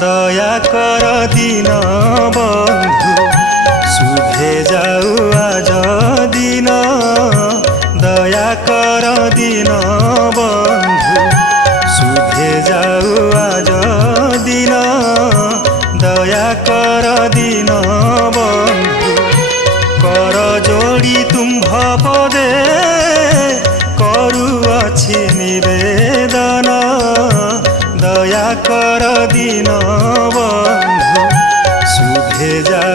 দয়া কর দিন বন্ধু শুভে যাও আজ দিন দয়া কর দিন বন্ধু শুভে যাও আজ দিন দয়া কর দিন বন্ধু কর যোড়ি তুম্ভ পদে করুଅছি নিবেদন দয়া কর দিন বন্ধু শুভে যাও